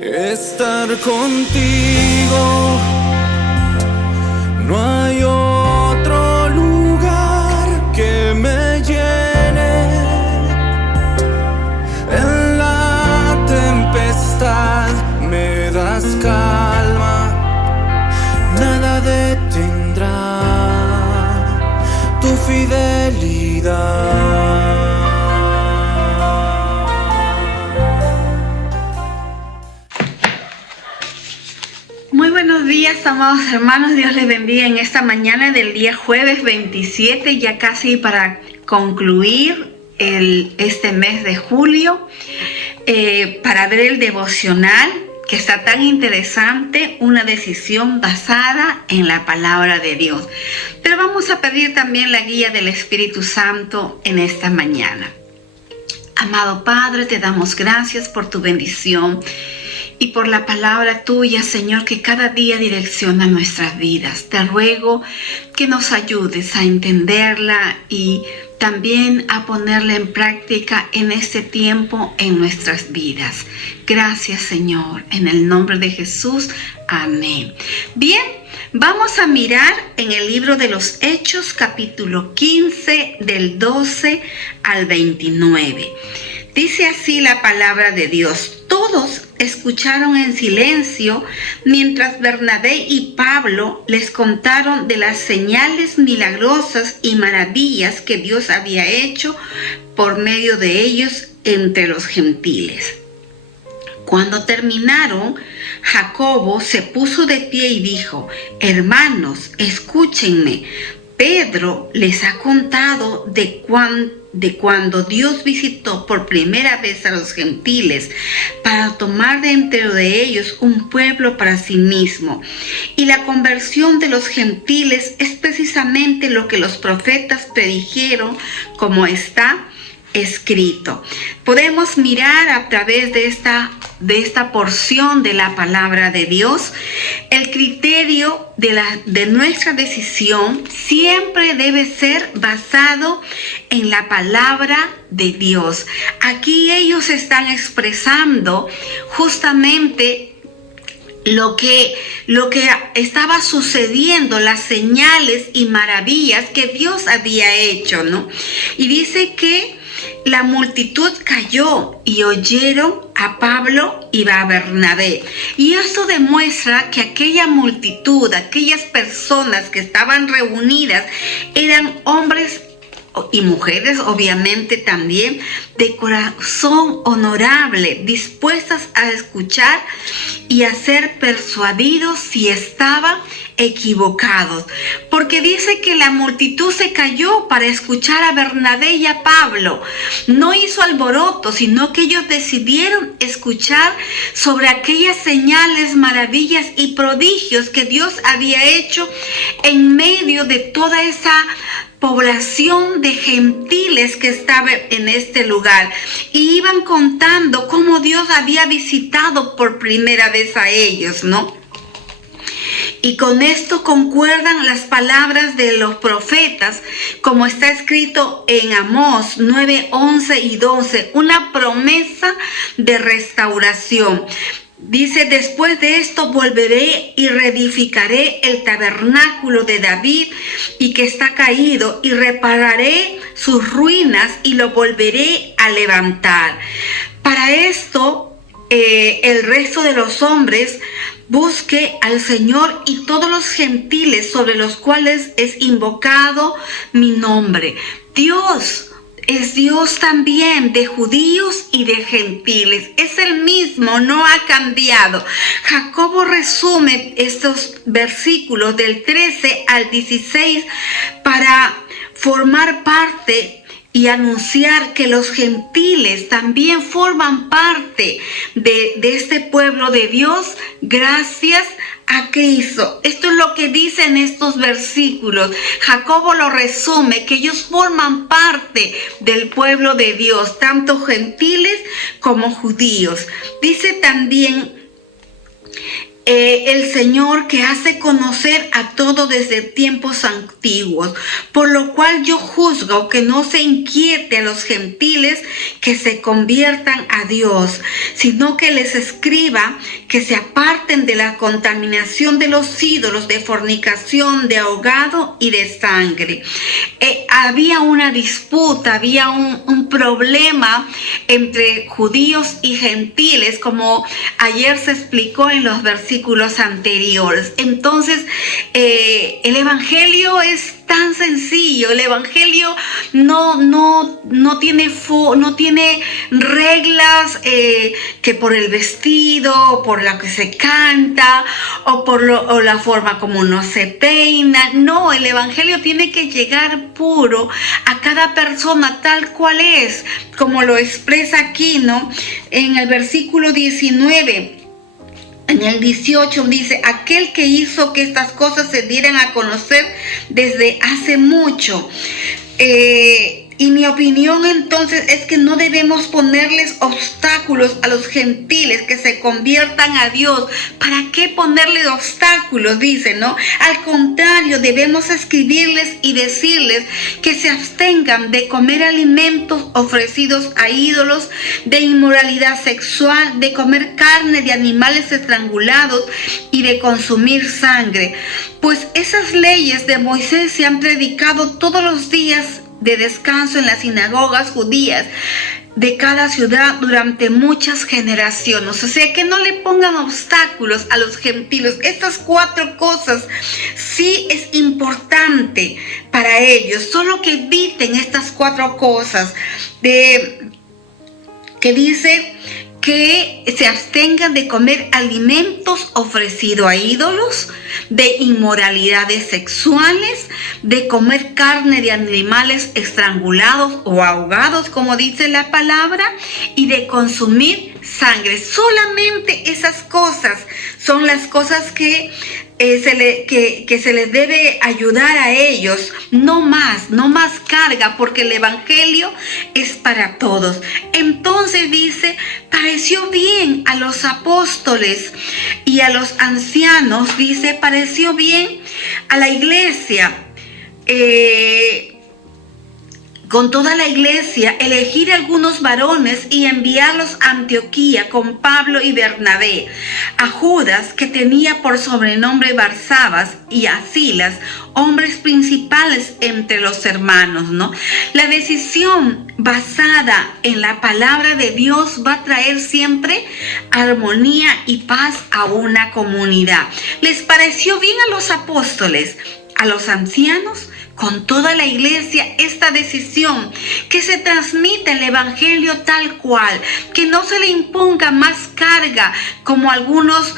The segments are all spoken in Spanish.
estar contigo. No hay otro lugar que me llene. En la tempestad me das calma, nada detendrá tu fidelidad. Muy buenos días, amados hermanos. Dios les bendiga en esta mañana del día jueves 27, ya casi para concluir este mes de julio, para ver el devocional que está tan interesante, una decisión basada en la palabra de Dios. Pero vamos a pedir también la guía del Espíritu Santo en esta mañana. Amado Padre, te damos gracias por tu bendición y por la palabra tuya, Señor, que cada día direcciona nuestras vidas. Te ruego que nos ayudes a entenderla y también a ponerla en práctica en este tiempo en nuestras vidas. Gracias, Señor, en el nombre de Jesús. Amén. Bien, vamos a mirar en el libro de los Hechos, capítulo 15, del 12 al 29. Dice así la palabra de Dios: todos escucharon en silencio mientras Bernabé y Pablo les contaron de las señales milagrosas y maravillas que Dios había hecho por medio de ellos entre los gentiles. Cuando terminaron, Jacobo se puso de pie y dijo: hermanos, escúchenme. Pedro les ha contado de cuando Dios visitó por primera vez a los gentiles para tomar de entre de ellos un pueblo para sí mismo. Y la conversión de los gentiles es precisamente lo que los profetas predijeron, como está escrito. Podemos mirar a través de esta porción de la palabra de Dios el criterio de nuestra decisión siempre debe ser basado en la palabra de Dios. Aquí ellos están expresando justamente lo que estaba sucediendo, las señales y maravillas que Dios había hecho, ¿no? Y dice que la multitud cayó y oyeron a Pablo y a Bernabé. Y eso demuestra que aquella multitud, aquellas personas que estaban reunidas, eran hombres y mujeres, obviamente también, de corazón honorable, dispuestas a escuchar y a ser persuadidos si estaban equivocados. Porque dice que la multitud se cayó para escuchar a Bernabé y a Pablo. No hizo alboroto, sino que ellos decidieron escuchar sobre aquellas señales, maravillas y prodigios que Dios había hecho en medio de toda esa población de gentiles que estaba en este lugar, y iban contando cómo Dios había visitado por primera vez a ellos, ¿no? Y con esto concuerdan las palabras de los profetas, como está escrito en Amós 9, 11 y 12, una promesa de restauración. Dice: después de esto volveré y reedificaré el tabernáculo de David y que está caído, y repararé sus ruinas y lo volveré a levantar. Para esto, el resto de los hombres busque al Señor y todos los gentiles sobre los cuales es invocado mi nombre. Dios es Dios también de judíos y de gentiles. Es el mismo, no ha cambiado. Jacobo resume estos versículos del 13 al 16 para formar parte y anunciar que los gentiles también forman parte de este pueblo de Dios gracias a Cristo. Esto es lo que dicen estos versículos. Jacobo lo resume, que ellos forman parte del pueblo de Dios, tanto gentiles como judíos. Dice también el Señor que hace conocer a todo desde tiempos antiguos, por lo cual yo juzgo que no se inquiete a los gentiles que se conviertan a Dios, sino que les escriba que se aparten de la contaminación de los ídolos, de fornicación, de ahogado y de sangre. Había una disputa, había un problema entre judíos y gentiles, como ayer se explicó en los versículos anteriores. Entonces, el evangelio es tan sencillo. El evangelio no tiene reglas que por el vestido, o por lo que se canta, o la forma como uno se peina. No, el evangelio tiene que llegar puro a cada persona tal cual es, como lo expresa aquí, ¿no? En el versículo 19. En el 18 dice, aquel que hizo que estas cosas se dieran a conocer desde hace mucho. Y mi opinión entonces es que no debemos ponerles obstáculos a los gentiles que se conviertan a Dios. ¿Para qué ponerles obstáculos? Dice, ¿no? Al contrario, debemos escribirles y decirles que se abstengan de comer alimentos ofrecidos a ídolos, de inmoralidad sexual, de comer carne de animales estrangulados y de consumir sangre. Pues esas leyes de Moisés se han predicado todos los días de descanso en las sinagogas judías de cada ciudad durante muchas generaciones. O sea, que no le pongan obstáculos a los gentiles. Estas 4 cosas sí es importante para ellos. Solo que eviten estas 4 cosas que dice que se abstengan de comer alimentos ofrecidos a ídolos, de inmoralidades sexuales, de comer carne de animales estrangulados o ahogados, como dice la palabra, y de consumir sangre. Solamente esas cosas son las cosas que se les debe ayudar a ellos, no más carga, porque el evangelio es para todos. Entonces dice, pareció bien a los apóstoles y a los ancianos, dice, pareció bien a la iglesia, con toda la iglesia, elegir algunos varones y enviarlos a Antioquía con Pablo y Bernabé, a Judas, que tenía por sobrenombre Barsabas, y a Silas, hombres principales entre los hermanos, ¿no? La decisión basada en la palabra de Dios va a traer siempre armonía y paz a una comunidad. ¿Les pareció bien a los apóstoles, a los ancianos, con toda la iglesia, esta decisión, que se transmita el evangelio tal cual, que no se le imponga más carga como algunos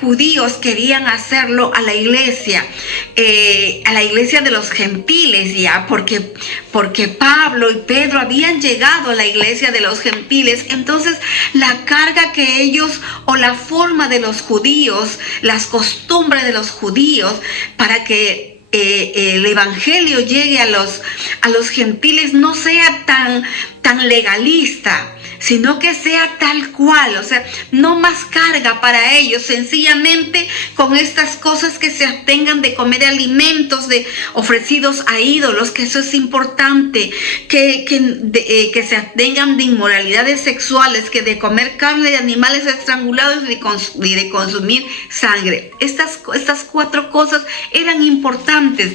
judíos querían hacerlo a la iglesia de los gentiles ya, porque Pablo y Pedro habían llegado a la iglesia de los gentiles. Entonces la carga que ellos, o la forma de los judíos, las costumbres de los judíos, para que el evangelio llegue a los gentiles, no sea tan legalista, sino que sea tal cual, o sea, no más carga para ellos, sencillamente con estas cosas, que se abstengan de comer alimentos ofrecidos a ídolos, que eso es importante, que se abstengan de inmoralidades sexuales, que de comer carne de animales estrangulados y de consumir sangre. Estas 4 cosas eran importantes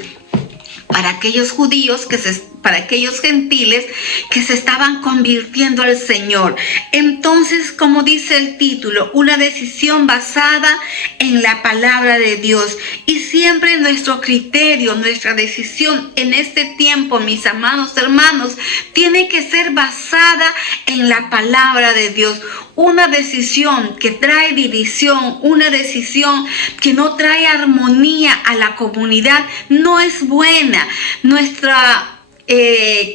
para aquellos judíos, para aquellos gentiles que se estaban convirtiendo al Señor. Entonces, como dice el título, una decisión basada en la palabra de Dios. Y siempre nuestro criterio, nuestra decisión en este tiempo, mis amados hermanos, tiene que ser basada en la palabra de Dios. Una decisión que trae división, una decisión que no trae armonía a la comunidad, no es buena.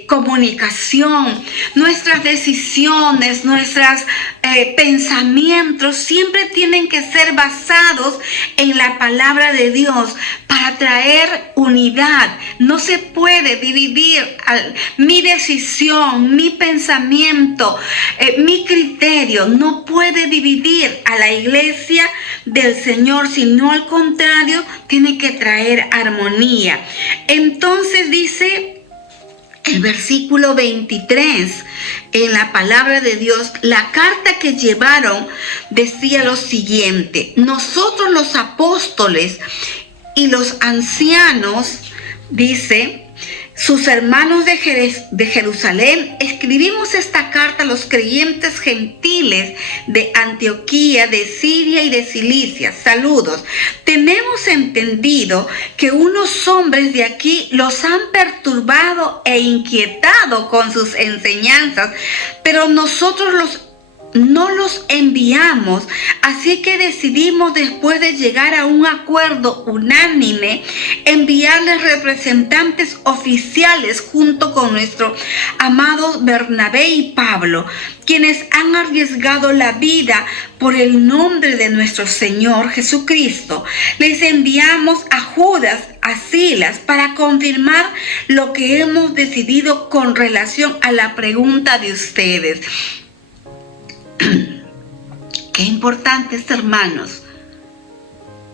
comunicación, nuestras decisiones, nuestros pensamientos siempre tienen que ser basados en la palabra de Dios para traer unidad. No se puede dividir mi decisión, mi pensamiento, mi criterio. No puede dividir a la iglesia del Señor, sino al contrario, tiene que traer armonía. Entonces dice el versículo 23, en la palabra de Dios, la carta que llevaron decía lo siguiente: nosotros los apóstoles y los ancianos, dice, sus hermanos de Jerusalén, escribimos esta carta a los creyentes gentiles de Antioquía, de Siria y de Cilicia. Saludos. Tenemos entendido que unos hombres de aquí los han perturbado e inquietado con sus enseñanzas, pero nosotros no los enviamos, así que decidimos, después de llegar a un acuerdo unánime, enviarles representantes oficiales junto con nuestros amados Bernabé y Pablo, quienes han arriesgado la vida por el nombre de nuestro Señor Jesucristo. Les enviamos a Judas, a Silas, para confirmar lo que hemos decidido con relación a la pregunta de ustedes. Qué importante es, hermanos,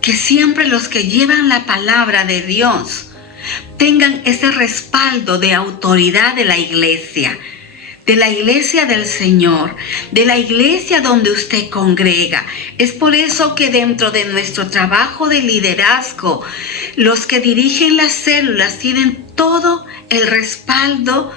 que siempre los que llevan la palabra de Dios tengan ese respaldo de autoridad de la iglesia del Señor, de la iglesia donde usted congrega. Es por eso que dentro de nuestro trabajo de liderazgo, los que dirigen las células tienen todo el respaldo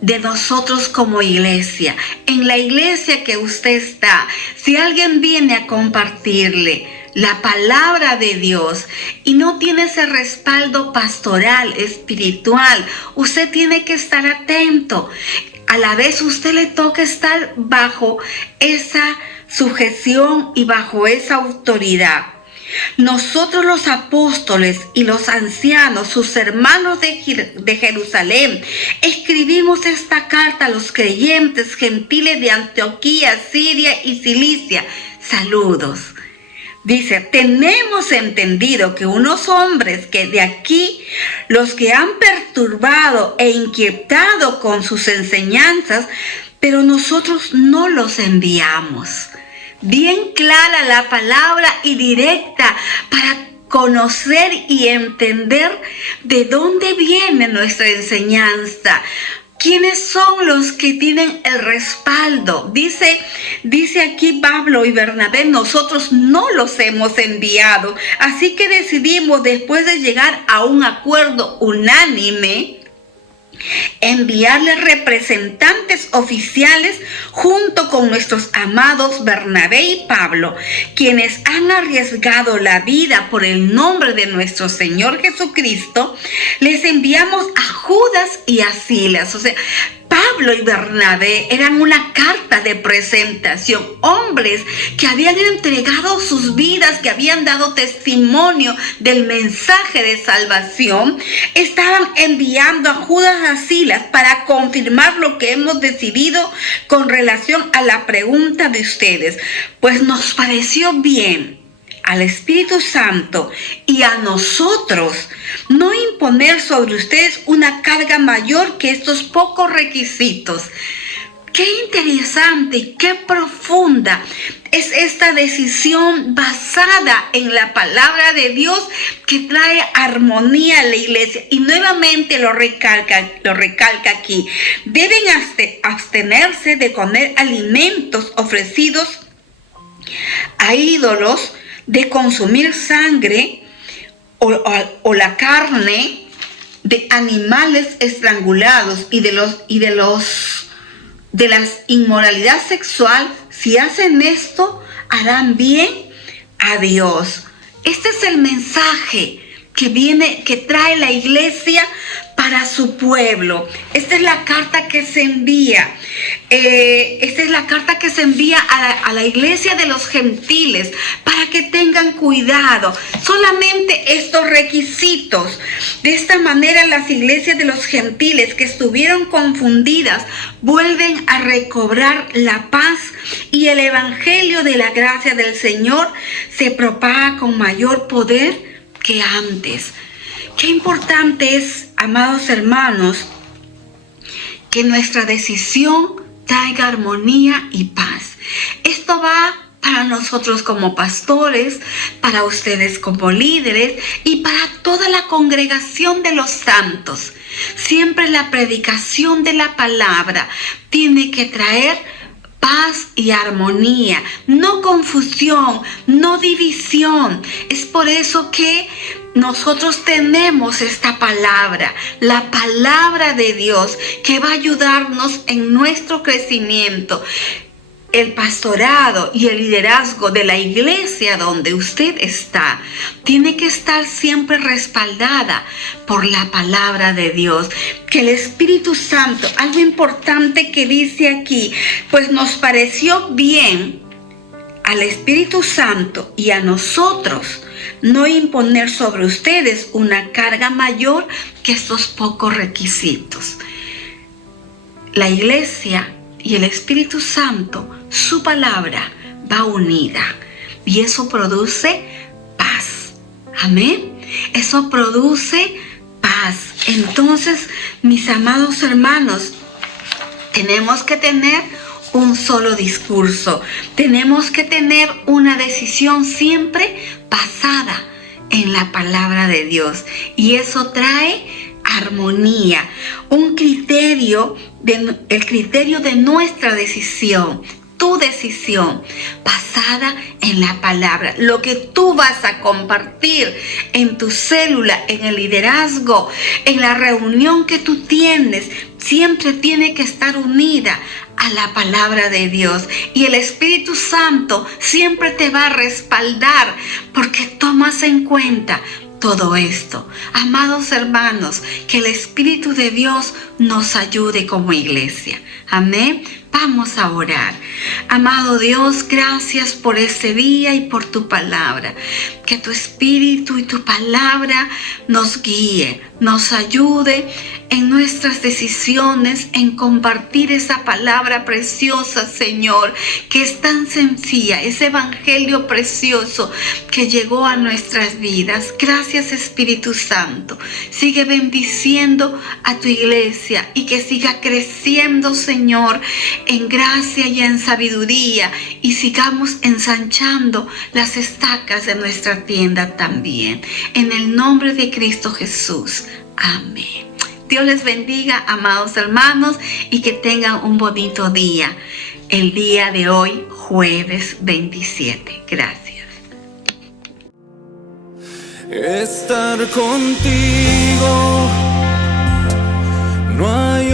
de nosotros como iglesia. En la iglesia que usted está, si alguien viene a compartirle la palabra de Dios y no tiene ese respaldo pastoral, espiritual, usted tiene que estar atento. A la vez usted le toca estar bajo esa sujeción y bajo esa autoridad. Nosotros los apóstoles y los ancianos, sus hermanos de Jerusalén, escribimos esta carta a los creyentes gentiles de Antioquía, Siria y Cilicia. Saludos. Dice, tenemos entendido que unos hombres que de aquí, los que han perturbado e inquietado con sus enseñanzas, pero nosotros no los enviamos. Bien clara la palabra y directa para conocer y entender de dónde viene nuestra enseñanza. ¿Quiénes son los que tienen el respaldo? Dice aquí Pablo y Bernabé, nosotros no los hemos enviado. Así que decidimos, después de llegar a un acuerdo unánime, enviarles representantes oficiales junto con nuestros amados Bernabé y Pablo, quienes han arriesgado la vida por el nombre de nuestro Señor Jesucristo. Les enviamos a Judas y a Silas. O sea, Pablo y Bernabé eran una carta de presentación, hombres que habían entregado sus vidas, que habían dado testimonio del mensaje de salvación. Estaban enviando a Judas y a Silas para confirmar lo que hemos decidido con relación a la pregunta de ustedes. Pues nos pareció bien al Espíritu Santo y a nosotros no imponer sobre ustedes una carga mayor que estos pocos requisitos. Qué interesante y qué profunda es esta decisión basada en la palabra de Dios que trae armonía a la iglesia. Y nuevamente lo recalca aquí. Deben abstenerse de comer alimentos ofrecidos a ídolos, de consumir sangre o la carne de animales estrangulados y de la inmoralidad sexual. Si hacen esto, harán bien a Dios. Este es el mensaje que trae la iglesia para su pueblo. Esta es la carta que se envía. Esta es la carta que se envía a la iglesia de los gentiles para que tengan cuidado. Solamente estos requisitos. De esta manera las iglesias de los gentiles que estuvieron confundidas vuelven a recobrar la paz y el evangelio de la gracia del Señor se propaga con mayor poder que antes. Qué importante es, amados hermanos, que nuestra decisión traiga armonía y paz. Esto va para nosotros como pastores, para ustedes como líderes y para toda la congregación de los santos. Siempre la predicación de la palabra tiene que traer paz y armonía, no confusión, no división. Es por eso que nosotros tenemos esta palabra, la palabra de Dios, que va a ayudarnos en nuestro crecimiento. El pastorado y el liderazgo de la iglesia donde usted está tiene que estar siempre respaldada por la palabra de Dios. Que el Espíritu Santo, algo importante que dice aquí, pues nos pareció bien al Espíritu Santo y a nosotros no imponer sobre ustedes una carga mayor que estos pocos requisitos. La iglesia y el Espíritu Santo, su palabra va unida y eso produce paz. Amén. Eso produce paz. Entonces, mis amados hermanos, tenemos que tener un solo discurso. Tenemos que tener una decisión siempre basada en la palabra de Dios. Y eso trae armonía. El criterio de nuestra decisión. Tu decisión basada en la palabra. Lo que tú vas a compartir en tu célula, en el liderazgo, en la reunión que tú tienes, siempre tiene que estar unida a la palabra de Dios. Y el Espíritu Santo siempre te va a respaldar porque tomas en cuenta todo esto. Amados hermanos, que el Espíritu de Dios nos ayude como iglesia. Amén. Vamos a orar. Amado Dios, gracias por este día y por tu palabra. Que tu Espíritu y tu palabra nos guíe, nos ayude en nuestras decisiones, en compartir esa palabra preciosa, Señor, que es tan sencilla, ese evangelio precioso que llegó a nuestras vidas. Gracias, Espíritu Santo. Sigue bendiciendo a tu iglesia y que siga creciendo, Señor, en gracia y en sabiduría, y sigamos ensanchando las estacas de nuestra tienda también. En el nombre de Cristo Jesús. Amén. Dios les bendiga, amados hermanos, y que tengan un bonito día. El día de hoy, jueves 27. Gracias. Estar contigo, no hay